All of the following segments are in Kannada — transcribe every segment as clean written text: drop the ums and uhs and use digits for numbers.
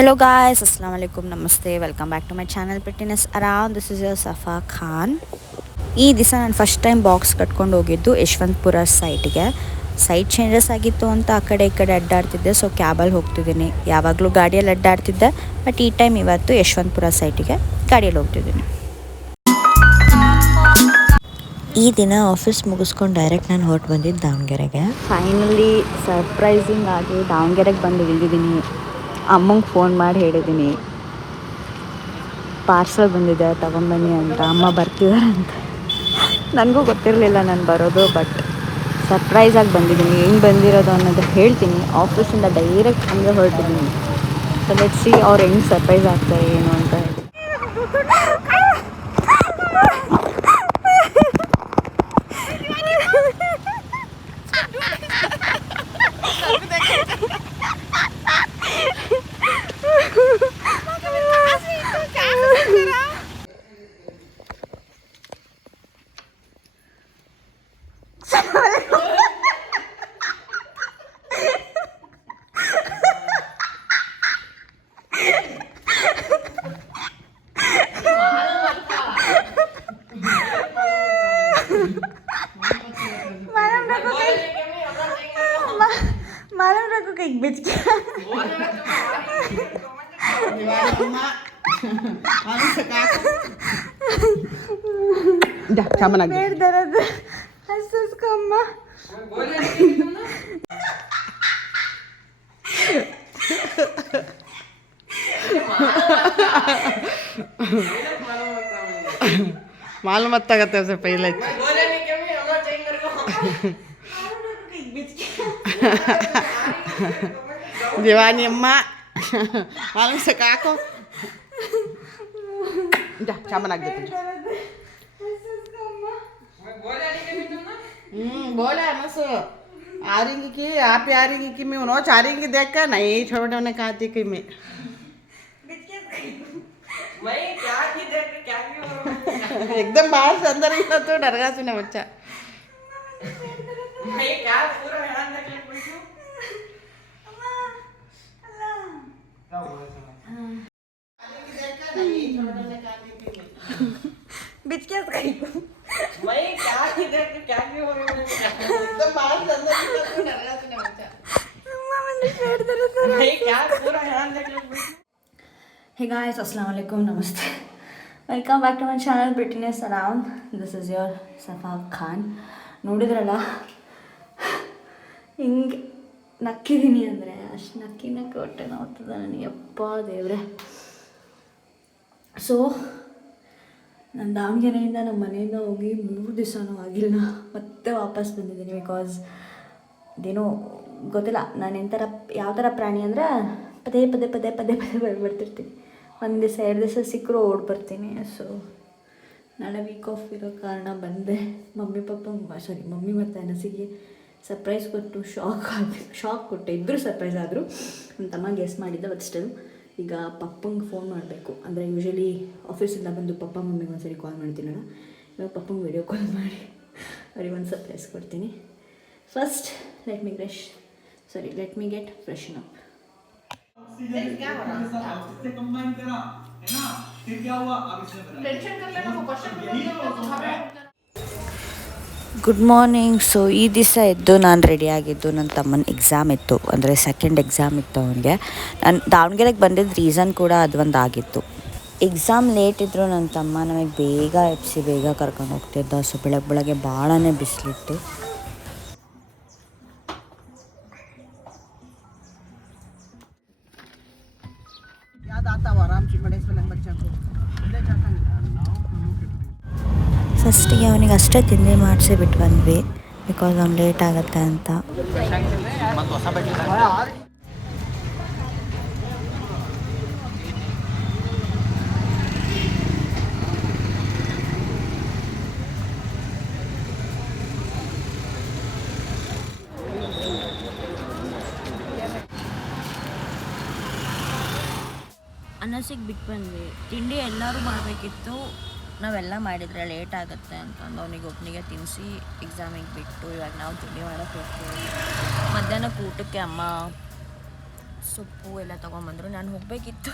Hello guys, Assalamu alaikum, Namaste, welcome back to my channel Prettiness Around. This is your Safa Khan. ಈ ದಿವಸ ನಾನು ಫಸ್ಟ್ ಟೈಮ್ ಬಾಕ್ಸ್ ಕಟ್ಕೊಂಡು ಹೋಗಿದ್ದು ಯಶವಂತಪುರ ಸೈಟ್ಗೆ. ಸೈಟ್ ಚೇಂಜಸ್ ಆಗಿತ್ತು ಅಂತ ಆ ಕಡೆ ಈ ಕಡೆ ಅಡ್ಡಾಡ್ತಿದ್ದೆ. ಸೊ ಕ್ಯಾಬಲ್ಲಿ ಹೋಗ್ತಿದ್ದೀನಿ. ಯಾವಾಗಲೂ ಗಾಡಿಯಲ್ಲಿ ಅಡ್ಡಾಡ್ತಿದ್ದೆ, ಬಟ್ ಈ ಟೈಮ್ ಇವತ್ತು ಯಶವಂತಪುರ ಸೈಟಿಗೆ ಗಾಡಿಯಲ್ಲಿ ಹೋಗ್ತಿದ್ದೀನಿ. ಈ ದಿನ ಆಫೀಸ್ ಮುಗಿಸ್ಕೊಂಡು ಡೈರೆಕ್ಟ್ ನಾನು ಹೊರಟು ಬಂದಿದ್ದು ದಾವಣಗೆರೆಗೆ. ಫೈನಲಿ ಸರ್ಪ್ರೈಸಿಂಗ್ ಆಗಿ ದಾವಣಗೆರೆಗೆ ಬಂದು ಇಳಿದಿದ್ದೀನಿ. ಅಮ್ಮಂಗೆ ಫೋನ್ ಮಾಡಿ ಹೇಳಿದ್ದೀನಿ ಪಾರ್ಸಲ್ ಬಂದಿದೆ ತಗೊಂಬನ್ನಿ ಅಂತ. ಅಮ್ಮ ಬರ್ತಿದಾರಂತೆ. ನನಗೂ ಗೊತ್ತಿರಲಿಲ್ಲ ನಾನು ಬರೋದು, ಬಟ್ ಸರ್ಪ್ರೈಸಾಗಿ ಬಂದಿದ್ದೀನಿ. ಹೆಂಗೆ ಬಂದಿರೋದು ಅನ್ನೋದು ಹೇಳ್ತೀನಿ. ಆಫೀಸಿಂದ ಡೈರೆಕ್ಟ್ ಹಂಗೆ ಹೊರಟಿದ್ದೀನಿ. ಸೊ ಲೆಟ್ಸ್ ಸಿ ಅವ್ರು ಹೆಂಗೆ ಸರ್ಪ್ರೈಸ್ ಆಗ್ತಾರೆ ಏನು ಅಂತ ಹೇಳಿ. मालूम रखो कि एक बिच गया पेट दर्द हंस को अम्मा मालूम ಆಗತ್ತೆ उसे पहले दीवानी अम्मा मालूम से काको जा चामन आग देते बोला मसो आरेंगी की आप आरेंगी की मैं उन्होंने चारेंगी देख कर नहीं छोटे उन्हें कहती कि मैं क्या की देख क्या एकदम बाहर से अंदर ही तो डर गया सुना बच्चा क्या पूरा हैरान देख ले पूछो बिच क्या करी मैं क्या की देख क्या की हो रही एकदम बाहर से अंदर ही तो डर गया सुना बच्चा अम्मा मैंने पेट दर्द हो रहा है. मैं क्या पूरा हैरान देख ले पूछो. Hey guys, Assalamu alaikum, Namaste. Welcome back to my channel Prettiness Around. This is your Safa Khan. ನೋಡಿದ್ರಲ್ಲ ಹಿಂಗೆ ನಕ್ಕಿದ್ದೀನಿ ಅಂದರೆ ಅಷ್ಟು ನಕ್ಕಿ ಹೊಟ್ಟೆ ನೋಡ್ತದೆ ನನಗೆ. ಅಪ್ಪ ದೇವ್ರೆ. ಸೊ ನಾನು ದಾವಣಗೆರೆಯಿಂದ ನಮ್ಮ ಮನೆಯಿಂದ ಹೋಗಿ 3 ದಿವಸನೂ ಆಗಿಲ್ಲ. ಮತ್ತೆ ವಾಪಸ್ ಬಂದಿದ್ದೀನಿ. ಬಿಕಾಸ್ ಅದೇನೋ ಗೊತ್ತಿಲ್ಲ, ನಾನು ಯಾವ ಥರ ಪ್ರಾಣಿ ಅಂದರೆ ಪದೇ ಪದೇ ಪದೇ ಪದೇ ಪದೇ ಬರ್ತಿರ್ತೀನಿ. 1 ದಿವಸ 2 ದಿವಸ ಸಿಕ್ಕರೂ ಓಡಿ ಬರ್ತೀನಿ. ಸೊ ನಾಳೆ ವೀಕ್ ಆಫ್ ಇರೋ ಕಾರಣ ಬಂದೆ. ಮಮ್ಮಿ ಮತ್ತು ಅನಸಿಗೆ ಸರ್ಪ್ರೈಸ್ ಕೊಟ್ಟು ಶಾಕ್ ಕೊಟ್ಟೆ. ಇಬ್ಬರು ಸರ್ಪ್ರೈಸ್ ಆದರು. ನನ್ನ ತಮ್ಮ ಗೆಸ್ ಮಾಡಿದ್ದ. ಬಟ್ ಸ್ಟಿಲ್ ಈಗ ಪಪ್ಪಂಗೆ ಫೋನ್ ಮಾಡಬೇಕು. ಅಂದರೆ ಯೂಶ್ವಲಿ ಆಫೀಸಿಂದ ಬಂದು ಪಪ್ಪ ಮಮ್ಮಿಗೆ ಒಂದ್ಸರಿ ಕಾಲ್ ಮಾಡ್ತೀನಲ್ಲ, ಇವಾಗ ಪಪ್ಪಂಗೆ ವಿಡಿಯೋ ಕಾಲ್ ಮಾಡಿ ಅವ್ರಿಗೆ ಒಂದು ಸರ್ಪ್ರೈಸ್ ಕೊಡ್ತೀನಿ. First let me get freshen up. Good morning. So ಈ ದಿವಸ ಎದ್ದು ನಾನು ರೆಡಿಯಾಗಿದ್ದು. ನನ್ನ ತಮ್ಮನ ಎಕ್ಸಾಮ್ ಇತ್ತು, ಅಂದರೆ ಸೆಕೆಂಡ್ ಎಕ್ಸಾಮ್ ಇತ್ತು ಅವನಿಗೆ. ನಾನು ದಾವಣಗೆರೆಗೆ ಬಂದಿದ್ದ ರೀಸನ್ ಕೂಡ ಅದೊಂದು ಆಗಿತ್ತು. ಎಕ್ಸಾಮ್ ಲೇಟ್ ಇದ್ದರೂ ನನ್ನ ತಮ್ಮ ನಮಗೆ ಬೇಗ ಎಬ್ಸಿ ಬೇಗ ಕರ್ಕೊಂಡು ಹೋಗ್ತಿದ್ದ. ಸೊ ಬೆಳಗ್ಗೆ ಭಾಳನೇ ಬಿಸಿಲಿತ್ತು. ಫಸ್ಟಿಗೆ ಅವನಿಗೆ ಅಷ್ಟೇ ತಿಂಡಿ ಮಾಡಿಸಿ ಬಿಟ್ಟು ಬಂದ್ವಿ, ಬಿಕಾಸ್ ಅವ್ನು ಲೇಟ್ ಆಗುತ್ತೆ ಅಂತ. ಅನಸಿಗೆ ಬಿಟ್ಟು ಬಂದ್ವಿ. ತಿಂಡಿ ಎಲ್ಲರೂ ಮಾಡಬೇಕಿತ್ತು, ನಾವೆಲ್ಲ ಮಾಡಿದರೆ ಲೇಟ್ ಆಗುತ್ತೆ ಅಂತಂದು ಅವನಿಗೆ ಒಬ್ಬನಿಗೆ ತಿನ್ನಿಸಿ ಎಕ್ಸಾಮಿಗೆ ಬಿಟ್ಟು ಇವಾಗ ನಾವು ತಿಂಡಿ ಮಾಡೋಕ್ಕೆ ಹೋಗ್ತೀವಿ. ಮಧ್ಯಾಹ್ನಕ್ಕೆ ಊಟಕ್ಕೆ ಅಮ್ಮ ಸೊಪ್ಪು ಎಲ್ಲ ತೊಗೊಂಬಂದರು. ನಾನು ಹೋಗಬೇಕಿತ್ತು.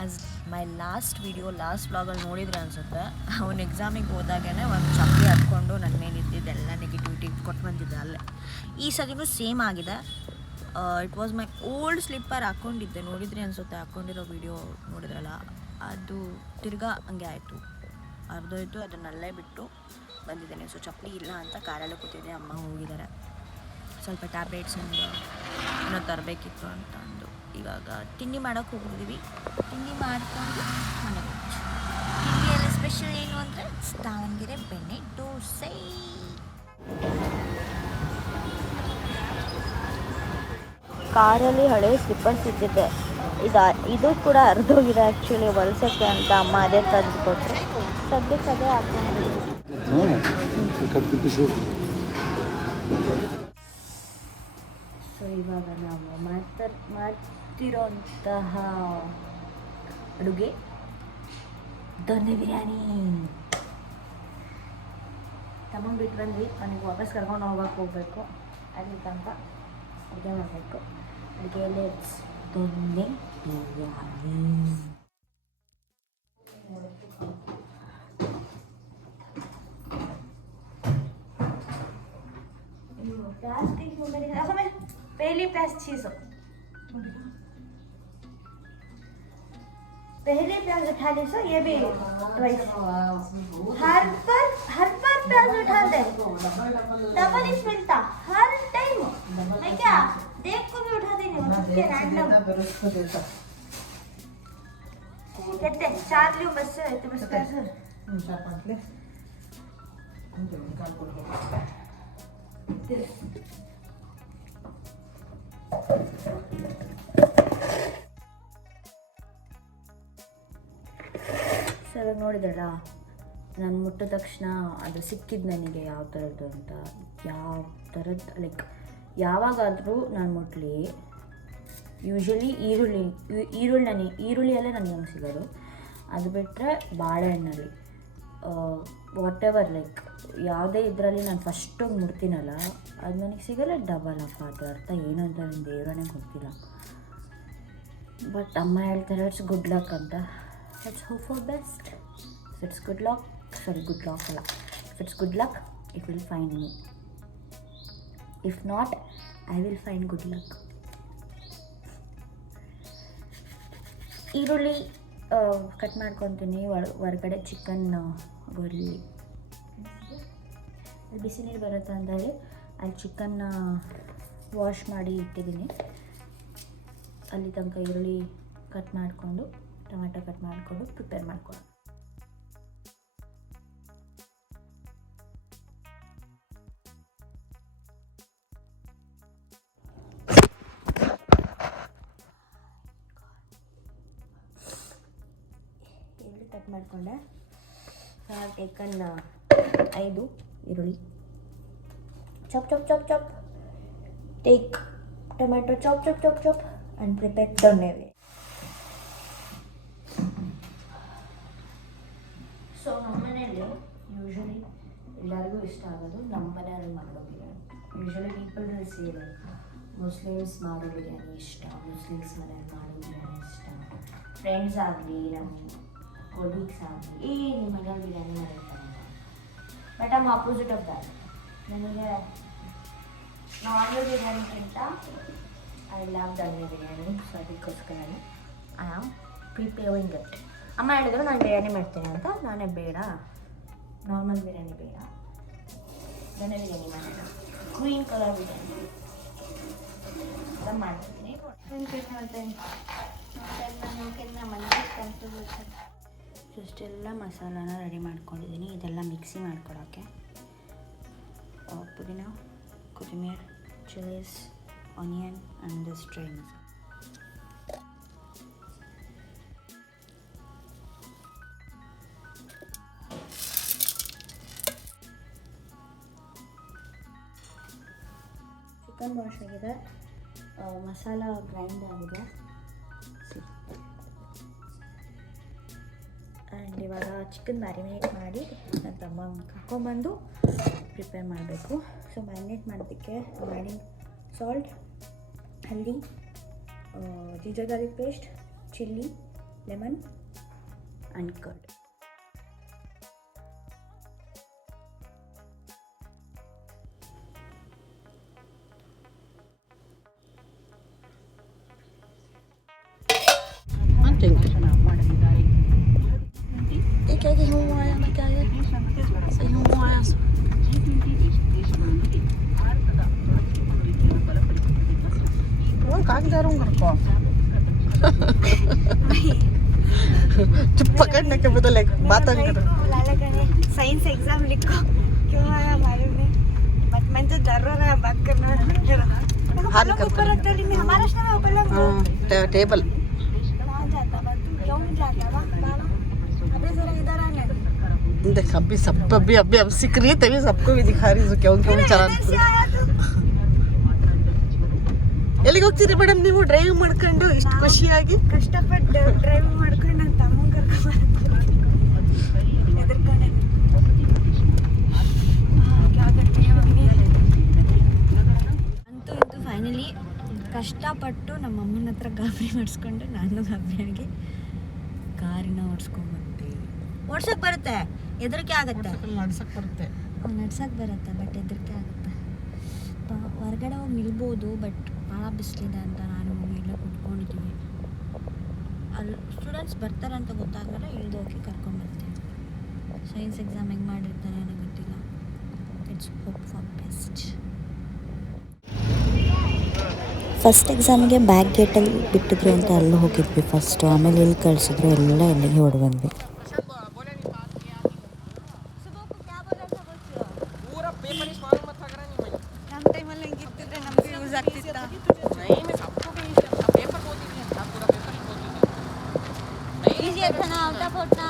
ಆ್ಯಸ್ ಮೈ ಲಾಸ್ಟ್ ವ್ಲಾಗಲ್ಲಿ ನೋಡಿದ್ರೆ ಅನಿಸುತ್ತೆ, ಅವ್ನು ಎಕ್ಸಾಮಿಗೆ ಹೋದಾಗೇ ಒಂದು ಚಪ್ಪಲಿ ಹತ್ಕೊಂಡು ನನ್ನ ಮೇಲೆ ಇದ್ದಿದ್ದೆಲ್ಲ ನೆಗೆಟಿವಿಟಿ ಕೊಟ್ಟು ಬಂದಿದ್ದೆ ಅಲ್ಲೇ. ಈ ಸತಿನೂ ಸೇಮ್ ಆಗಿದೆ. It was my old slipper ಹಾಕ್ಕೊಂಡಿದ್ದೆ, ನೋಡಿದ್ರೆ ಅನಿಸುತ್ತೆ, ಹಾಕ್ಕೊಂಡಿರೋ ವಿಡಿಯೋ ನೋಡಿದ್ರಲ್ಲ, ಅದು ತಿರ್ಗಾ ಹಂಗೆ ಆಯಿತು, ಅರ್ಧೋಯ್ತು. ಅದನ್ನಲ್ಲೇ ಬಿಟ್ಟು ಬಂದಿದ್ದೇನೆ. ಸೊ ಚಪ್ಪಲಿ ಇಲ್ಲ ಅಂತ ಕಾರಲ್ಲೇ ಕೂತಿದ್ದೆ. ಅಮ್ಮ ಹೋಗಿದ್ದಾರೆ, ಸ್ವಲ್ಪ ಟ್ಯಾಬ್ಲೆಟ್ಸ್ ಏನೋ ತರಬೇಕಿತ್ತು ಅಂತ ಅಂದು. ಇವಾಗ ತಿಂಡಿ ಮಾಡೋಕ್ಕೆ ಹೋಗಿದ್ದೀವಿ. ತಿಂಡಿ ಮಾಡ್ಕೊಂಡು ಮನೆಗೆ ಹೋಗ್ತೀವಿ. ತಿಂಡಿಯಲ್ಲಿ ಸ್ಪೆಷಲ್ ಏನು ಅಂದರೆ ದಾವಣಗೆರೆ ಬೆಣ್ಣೆ ದೋಸೆ. ಕಾರಲ್ಲಿ ಹಳೆ ಸ್ಲಿಪ್ಪರ್ಸ್ ಇದ್ದಿದ್ದೆ, ಇದು ಕೂಡ ಅರ್ಧೋಗಿದೆ ಆ್ಯಕ್ಚುಲಿ, ಹೊಲ್ಸೋಕ್ಕೆ ಅಂತ ಅಮ್ಮ ಅದೇ ತಂದು ಕೊಟ್ಟರು. ಸದ್ಯಕ್ಕೆ ಅದೇ ಹಾಕ್ಕೊಂಡು ಸೊ ಇವಾಗ ನಾವು ಮಾಡ್ತಿರೋಂತಹ ಅಡುಗೆ ದೊನ್ನೆ ಬಿರಿಯಾನಿ. ತಮ್ಮ ಬಿಟ್ಟು ಬಂದ್ವಿ, ನನಗೆ ವಾಪಸ್ ಕರ್ಕೊಂಡು ಹೋಗಬೇಕು. ಅಲ್ಲಿ ತನಕ ಅಡುಗೆ ಮಾಡಬೇಕು. ಅಡುಗೆಯಲ್ಲಿ ದೊನ್ನೆ ಬಿರಿಯಾನಿ. प्लास्टिक में मेरे देखो मैं पहली प्याज चीज़ पहले प्याज उठा ले सो ये भी ट्वाइस हर पर प्याज उठा दे डबल इस मिलता हर टाइम मैं क्या देख को भी उठा देने के रैंडम कहते चार लियो बस तो बस कैसे चार पांच ले निकाल को ಸರ್ ನೋಡಿದ್ರಲ್ಲ, ನಾನು ಮುಟ್ಟಿದ ತಕ್ಷಣ ಅದು ಸಿಕ್ಕಿದ್ದು ನನಗೆ ಯಾವ ಥರದ್ದು ಅಂತ. ಯಾವ ಥರದ್ದು ಲೈಕ್ ಯಾವಾಗಾದರೂ ನಾನು ಮುಟ್ಲಿ ಯೂಶ್ವಲಿ ಈರುಳ್ಳಿಯಲ್ಲೇ ನನಗೆ ಹಂಗೆ ಸಿಗೋದು. ಅದು ಬಿಟ್ಟರೆ ಬಾಳೆಹಣ್ಣಲ್ಲಿ ವಾಟ್ ಎವರ್ ಲೈಕ್ ಯಾವುದೇ ಇದರಲ್ಲಿ ನಾನು ಫಸ್ಟು ಮುಡ್ತೀನಲ್ಲ, ಅದು ನನಗೆ ಸಿಗಲ್ಲ. ಡಬಲ್ ಅಪ್ಪ ಅದು ಅರ್ಥ ಏನು ಅಂತ ನನ್ನ ದೇವರೇ ಗೊತ್ತಿಲ್ಲ. ಬಟ್ ಅಮ್ಮ ಹೇಳ್ತಾರೆ ಇಟ್ಸ್ ಗುಡ್ ಲಕ್ ಅಂತ. Let's hope for best. It's good luck, good luck ಅಲ್ಲ, it's good luck it will find me. If not I will find good luck. ಈರುಳ್ಳಿ ಕಟ್ ಮಾಡ್ಕೊತೀನಿ. ಹೊರಗಡೆ ಚಿಕನ್ ಗೊಲ್ಲಿ ಬಿಸಿ ನೀರು ಬರುತ್ತೆ ಅಂತ ಹೇಳಿ ಅಲ್ಲಿ ಚಿಕನ್ನ ವಾಶ್ ಮಾಡಿ ಇಟ್ಟಿದ್ದೀನಿ. ಅಲ್ಲಿ ತನಕ ಈರುಳ್ಳಿ ಕಟ್ ಮಾಡಿಕೊಂಡು ಟೊಮೆಟೊ ಕಟ್ ಮಾಡಿಕೊಂಡು ಪ್ರಿಪೇರ್ ಮಾಡ್ಕೊಂಡು ಈರುಳ್ಳಿ ಕಟ್ ಮಾಡಿಕೊಂಡೆ. ಟೇಕನ್ 5 ಈರುಳ್ಳಿ, chop chop chop chop. Take tomato, chop chop chop chop and prepare donne. So ನಮ್ಮನೆಯಲ್ಲಿ ಯೂಶ್ವಲಿ ಎಲ್ಲರಿಗೂ ಇಷ್ಟ ಆಗೋದು ನಮ್ಮ ಮನೆಯಲ್ಲಿ ಮಾಡೋ biryani. Usually people will say Muslims ಮಾಡೋ ಬಿರಿಯಾನಿ ಇಷ್ಟ, ಮುಸ್ಲಿಮ್ಸ್ ಮನೆಯಲ್ಲಿ ಮಾಡೋ ಬಿರಿಯಾನಿ ಇಷ್ಟ, ಫ್ರೆಂಡ್ಸ್ ಆಗಲಿ ನಮ್ಮ ಕೊಲೀಗ್ಸ್ ಆಗಲಿ ನಿಮ್ಮ ಮನೆಯಲ್ಲಿ ಬಿರಿಯಾನಿ ಮಾಡಿರ್ತಾರೆ. But I am opposite of that. ನನಗೆ ನಾರ್ಮಲ್ ಬಿರಿಯಾನಿಗಿಂತ I love donne biryani. So ಅದಕ್ಕೋಸ್ಕರನೇ ಐ ಆಮ್ ಪ್ರಿಪೇರಿಂಗ್ ಇಟ್. ಅಮ್ಮ ಹೇಳಿದ್ರು ನಾನು ಬಿರಿಯಾನಿ ಮಾಡ್ತೀನಿ ಅಂತ. ನಾನೇ ಬೇಡ, ನಾರ್ಮಲ್ ಬಿರಿಯಾನಿ ಬೇಡ, ದೊನ್ನೆ ಬಿರಿಯಾನಿ ಮಾಡೋಣ, ಗ್ರೀನ್ ಕಲರ್ ಬಿರಿಯಾನಿ ಎಲ್ಲ ಮಾಡ್ತಿದ್ದೀನಿ. ಇಷ್ಟೆಲ್ಲ ಮಸಾಲಾನ ರೆಡಿ ಮಾಡ್ಕೊಂಡಿದ್ದೀನಿ. ಇದೆಲ್ಲ ಮಿಕ್ಸಿ ಮಾಡ್ಕೊಳೋಕ್ಕೆ ಪುದೀನ, ಕೊತ್ತಂಬರಿ, chillies, onion and this dry masala. Chicken wash ಆಗಿದೆ, ಮಸಾಲ ಗ್ರೈಂಡ್ ಆಗಿದೆ. ಆ್ಯಂಡ್ ಇವಾಗ ಚಿಕನ್ ಮ್ಯಾರಿನೇಟ್ ಮಾಡಿ ನನ್ನ ತಮ್ಮ ಕರ್ಕೊಂಡ್ಬಂದು ಪ್ರಿಪೇರ್ ಮಾಡಬೇಕು. ಸೊ ಮ್ಯಾರಿನೇಟ್ ಮಾಡೋದಕ್ಕೆ salt, haldi, ginger garlic paste, chili, lemon and curd. क्या गेहूँ आया मैं क्या गेहूँ आया चुप पकड़ने के बदले एक बात करो साइंस एग्जाम लिखो क्यों आया मालूम नहीं बट मैं तो डर रहा है बात करना ऊपर रख दे महाराष्ट्र में ऊपर टेबल कहाँ जाता बा तू क्यों नहीं जाता बा अबे जरा इधर आने देख अभी सब अभी हम सीख रही है तभी सबको भी दिखा रही है क्यों क्यों चलाना ಎಲ್ಲಿಗೆ ಹೋಗ್ತೀರಿ ಮೇಡಮ್ ನೀವು ಡ್ರೈವ್ ಮಾಡ್ಕೊಂಡು ಇಷ್ಟು ಖುಷಿಯಾಗಿ ಕಷ್ಟಪಟ್ಟು ಡ್ರೈವ್ ಮಾಡ್ಕೊಂಡು ನನ್ನ ತಮ್ಮನ ಕರ್ಕೊಂಡು ಎದುರ್ಕೊಂಡೆ ಅಂತೂ ಇಂತೂ ಫೈನಲಿ ಕಷ್ಟಪಟ್ಟು ನಮ್ಮ ಅಮ್ಮನ ಹತ್ರ ಗಾಬರಿ ಮಾಡಿಸ್ಕೊಂಡು ನಾನು ಗಾಬರಿಯಾಗಿ ಕಾರಿನ ಓಡಿಸ್ಕೊಂಡ್ಬಂದೆ ಓಡ್ಸೋಕೆ ಬರುತ್ತೆ ಹೆದರಿಕೆ ಆಗುತ್ತೆ ನಡ್ಸಕ್ಕೆ ಬರುತ್ತೆ ನಡ್ಸೋಕೆ ಬರುತ್ತೆ ಬಟ್ ಹೆದರಿಕೆ ಆಗುತ್ತೆ ಹೊರಗಡೆ ಹೋಗಿ ನಿಲ್ಬೋದು ಬಟ್ ಭಾಳ ಬಿಸಿಲಿದೆ ಅಂತ ನಾನು ಎಲ್ಲ ಕುತ್ಕೊಂಡಿದ್ದೀವಿ ಅಲ್ಲಿ ಸ್ಟೂಡೆಂಟ್ಸ್ ಬರ್ತಾರೆ ಅಂತ ಗೊತ್ತಾದ್ಮೇಲೆ ಇಳಿದೋಗಿ ಕರ್ಕೊಂಬರ್ತೀನಿ ಸೈನ್ಸ್ ಎಕ್ಸಾಮ್ ಹೆಂಗೆ ಮಾಡಿರ್ತಾರೆ ಅನ್ನೋ ಗೊತ್ತಿಲ್ಲ it's hope for best first ಎಕ್ಸಾಮಿಗೆ ಬ್ಯಾಕ್ ಗೇಟಲ್ಲಿ ಬಿಟ್ಟಿದ್ರು ಅಂತ ಅಲ್ಲಿ ಹೋಗಿದ್ವಿ ಫಸ್ಟು ಆಮೇಲೆ ಇಲ್ಲಿ ಕಳಿಸಿದ್ರು ಎಲ್ಲ ಇಲ್ಲಿಗೆ ಹೊಡ್ ಬಂದ್ವಿ ನಮ್ಮ ಟೈಮಲ್ಲಿ ಹೆಂಗಿತ್ತಿದ್ರೆ ನಮಗೆ ಯೂಸ್ ಆಗ್ತಿತ್ತಾ ಈಸಿ ಆಯ್ತಾನ ಔಟ್ ಆಫ್ ಔಟ್ನಾ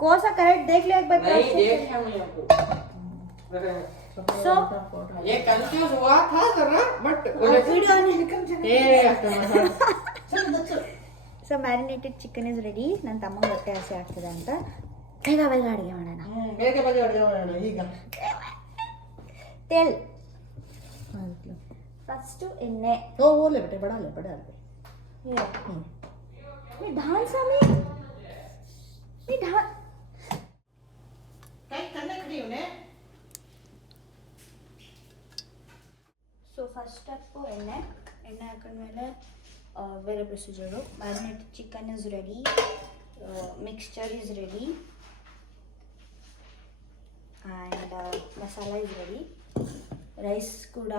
कौन सा करेक्ट देख ले एक बार नहीं देख सो ये कंफ्यूज हुआ था जरा but so marinated chicken is ready ನನ್ನ ತಮ್ಮಂಗೆ ಹೊಟ್ಟೆ ಹಸಿ ಆಗ್ತದೆ ಅಂತ ಬೇಗ ಬೇಗ ಅಡುಗೆ ಮಾಡೋಣ ಬೇಗ ಬೇಗ ಅಡುಗೆ ಮಾಡೋಣ ಈಗ तेल फर्स्ट एಣ್ಣೆ ओ वो ले बेटे बड़ा ले ये ढांस में ये ढांस कई करने खड़ी हो ने ಸೊ ಫಸ್ಟ್ ಸ್ಟೆಪ್ ಎಣ್ಣೆ ಹಾಕೊಂಡ್ಮೇಲೆ ಬೇರೆ procedure marinated chicken is ready mixture is ready and masala is ready rice ಕೂಡ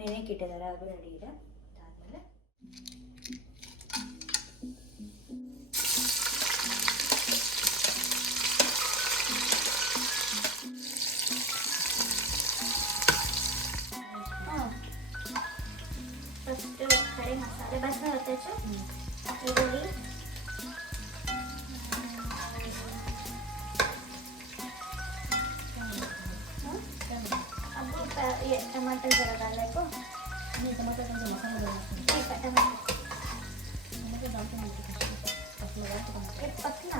ನೆನೆಗೆ ಇಟ್ಟಿದ್ದಾರೆ ಅದು ರೆಡಿ ಇದೆ ಅದಾದಮೇಲೆ फर्स्ट खड़े मसाले बस में होते हैं ಈರುಳ್ಳಿ अब ये टमाटर जरा डालने को नहीं टमाटर का मसाला डालना ठीक है टमाटर डालते हैं ये पकना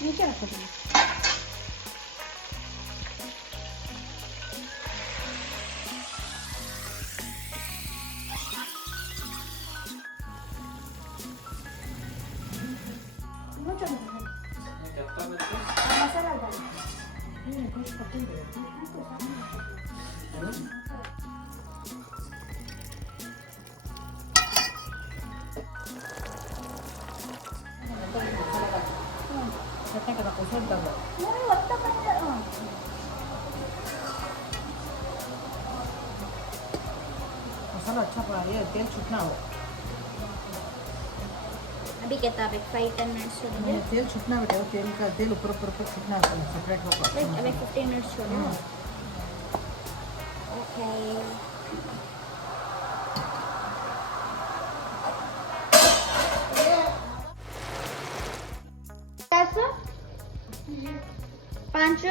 नीचे रखो तुम मसाला डालो मसाला अच्छा पड़ा ये तेल छूटना हो अभी कहता है 5-10 मिनट्स छोड़ेंगे तेल छूटना बेटा वो तेल का तेल ऊपर छूटना सेपरेट होगा अभी 15 मिनट्स छोड़ेंगे ओके पाँच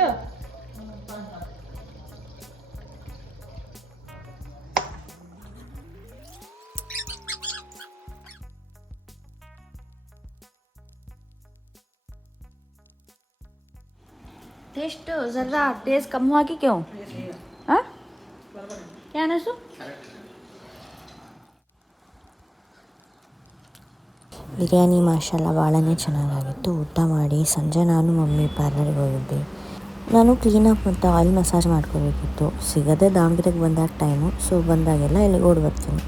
टेस्ट ज़रा तेज़ कम हुआ कि क्यों? हाँ क्या नसु? ಬಿರಿಯಾನಿ ಮಾಷಾಲ್ಲ ಭಾಳನೇ ಚೆನ್ನಾಗಾಗಿತ್ತು. ಊಟ ಮಾಡಿ ಸಂಜೆ ನಾನು ಮಮ್ಮಿ ಪಾರ್ಲರ್ಗೆ ಹೋಗಿದ್ವಿ. ನಾನು ಕ್ಲೀನಪ್ ಮತ್ತು ಆಯಿಲ್ ಮಸಾಜ್ ಮಾಡ್ಕೋಬೇಕಿತ್ತು. ಸಿಗದೆ ದಾವಣಗೆರೆಗೆ ಬಂದಾಗ ಟೈಮು, ಸೊ ಬಂದಾಗೆಲ್ಲ ಇಲ್ಲಿ ಓಡಿ ಬರ್ತೀನಿ.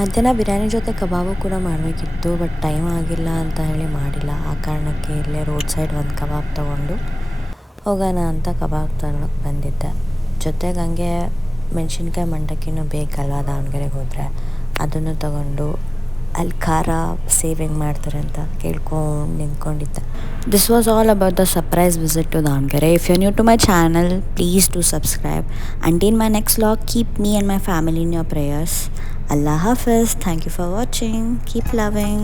ಮಧ್ಯಾಹ್ನ ಬಿರಿಯಾನಿ ಜೊತೆ ಕಬಾಬು ಕೂಡ ಮಾಡಬೇಕಿತ್ತು, ಬಟ್ ಟೈಮ್ ಆಗಿಲ್ಲ ಅಂತ ಹೇಳಿ ಮಾಡಿಲ್ಲ. ಆ ಕಾರಣಕ್ಕೆ ಇಲ್ಲೇ ರೋಡ್ ಸೈಡ್ ಒಂದು ಕಬಾಬ್ ತೊಗೊಂಡು ಹೋಗೋಣ ಅಂತ ಕಬಾಬ್ ತಗೊಳಕ್ಕೆ ಬಂದಿದ್ದೆ. ಜೊತೆಗೆ ಹಂಗೆ ಮೆಣಸಿನ್ಕಾಯಿ ಮಂಡಕ್ಕಿನೂ ಬೇಕಲ್ವ ದಾವಣಗೆರೆಗೆ ಹೋದರೆ, ಅದನ್ನು ತಗೊಂಡು ಅಲ್ಲಿ ಖಾರ ಸೇವ್ ಹೆಂಗೆ ಮಾಡ್ತಾರೆ ಅಂತ ಕೇಳ್ಕೊಂಡು ನಿಂತ್ಕೊಂಡಿದ್ದೆ. This was all about the surprise visit to Davangere. If you new to my channel, please do subscribe. Until my next vlog, keep me and my family in your prayers. Allah Hafiz. Thank you for watching. Keep loving.